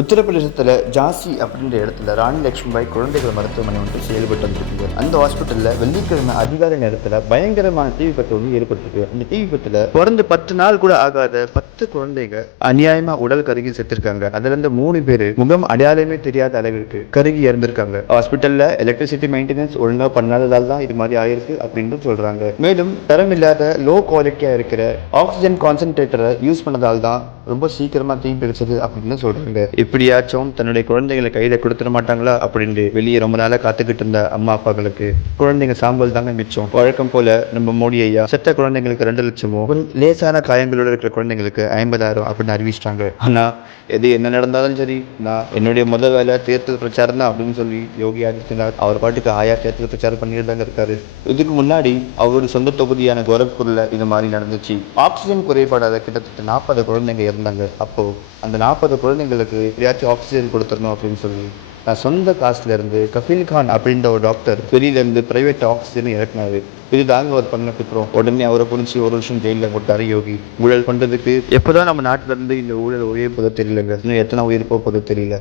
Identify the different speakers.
Speaker 1: உத்தரப்பிரதேசத்தில் ஜாசி அப்படின்ற இடத்துல ராணி லட்சுமிபாய் குழந்தைகள் மருத்துவமனை ஒன்று செயல்பட்டு வந்துருக்கு அந்த ஹாஸ்பிட்டலில் வெள்ளிக்கிழமை அதிகாலை நேரத்தில் பயங்கரமான தீ விபத்து ஒன்று ஏற்பட்டிருக்கு. அந்த தீ விபத்தில் பிறந்து பத்து நாள் கூட ஆகாத பத்து குழந்தைங்க அநியாயமாக உடல் கருகி செத்துருக்காங்க. அதுலேருந்து மூணு பேர் முகம் அடையாளமே தெரியாத அளவிற்கு கருகி இறந்திருக்காங்க. ஹாஸ்பிட்டலில் எலக்ட்ரிசிட்டி மெயின்டெனன்ஸ் ஒழுங்கா பண்ணாததால் தான் இது மாதிரி ஆயிருக்கு அப்படின்னு சொல்கிறாங்க மேலும் தரமில்லாத லோ குவாலிட்டியாக இருக்கிற ஆக்சிஜன் கான்சென்ட்ரேட்டரை யூஸ் பண்ணதால் தான் ரொம்ப சீக்கிரமா தீ பிடிச்சது அப்படின்னு சொல்றாங்க. எப்படியாச்சும் தன்னுடைய குழந்தைகளை கையில கொடுத்துட மாட்டாங்களா அப்படின்னு வெளியே ரொம்ப நாளா காத்துக்கிட்டு இருந்த அம்மா அப்பாக்களுக்கு. குழந்தைங்க சாம்பல் தாங்க மிச்சம். வழக்கம் போல நம்ம மோடி ஐயா செத்த குழந்தைங்களுக்கு ரெண்டு லட்சமோ லேசான காயங்களோட இருக்கிற குழந்தைங்களுக்கு ஐம்பதாயிரம் அப்படின்னு அறிவிச்சிட்டாங்க. ஆனா எது என்ன நடந்தாலும் சரி நான் என்னுடைய முதல் வேலை தேர்தல் பிரச்சாரம் தான் அப்படின்னு சொல்லி யோகி ஆதித்யநாத் அவர் பாட்டுக்கு ஆயா தேர்தல் பிரச்சாரம் பண்ணிட்டு தாங்க இருக்காரு. இதுக்கு முன்னாடி அவர் சொந்த தொகுதியான கோரக்பூர்ல இது மாதிரி நடந்துச்சு. ஆக்சிஜன் குறைபாடாத கிட்டத்தட்ட நாற்பது குழந்தைங்க இருந்தாங்க. அப்போது அந்த நாற்பது குழந்தைங்களுக்கு எப்படியாச்சும் ஆக்சிஜன் கொடுத்துடணும் அப்படின்னு சொல்லி நான் சொந்த காசுலேருந்து கஃபீல் கான் அப்படின்ற ஒரு டாக்டர் வெளியில இருந்து ஆக்சிஜன் இறக்குனாரு. இதுதாங்க அவர் பண்ண குற்றம் உடனே அவரை புரிஞ்சு ஒரு வருஷம் ஜெயிலில் போட்டாரு யோகி. ஊழல் பண்ணுறதுக்கு எப்போதான் நம்ம நாட்டிலேருந்து இந்த ஊழல் ஒழிய போதோ தெரியலங்க. இன்னும் எத்தனை உயிர் போக போதோ தெரியல.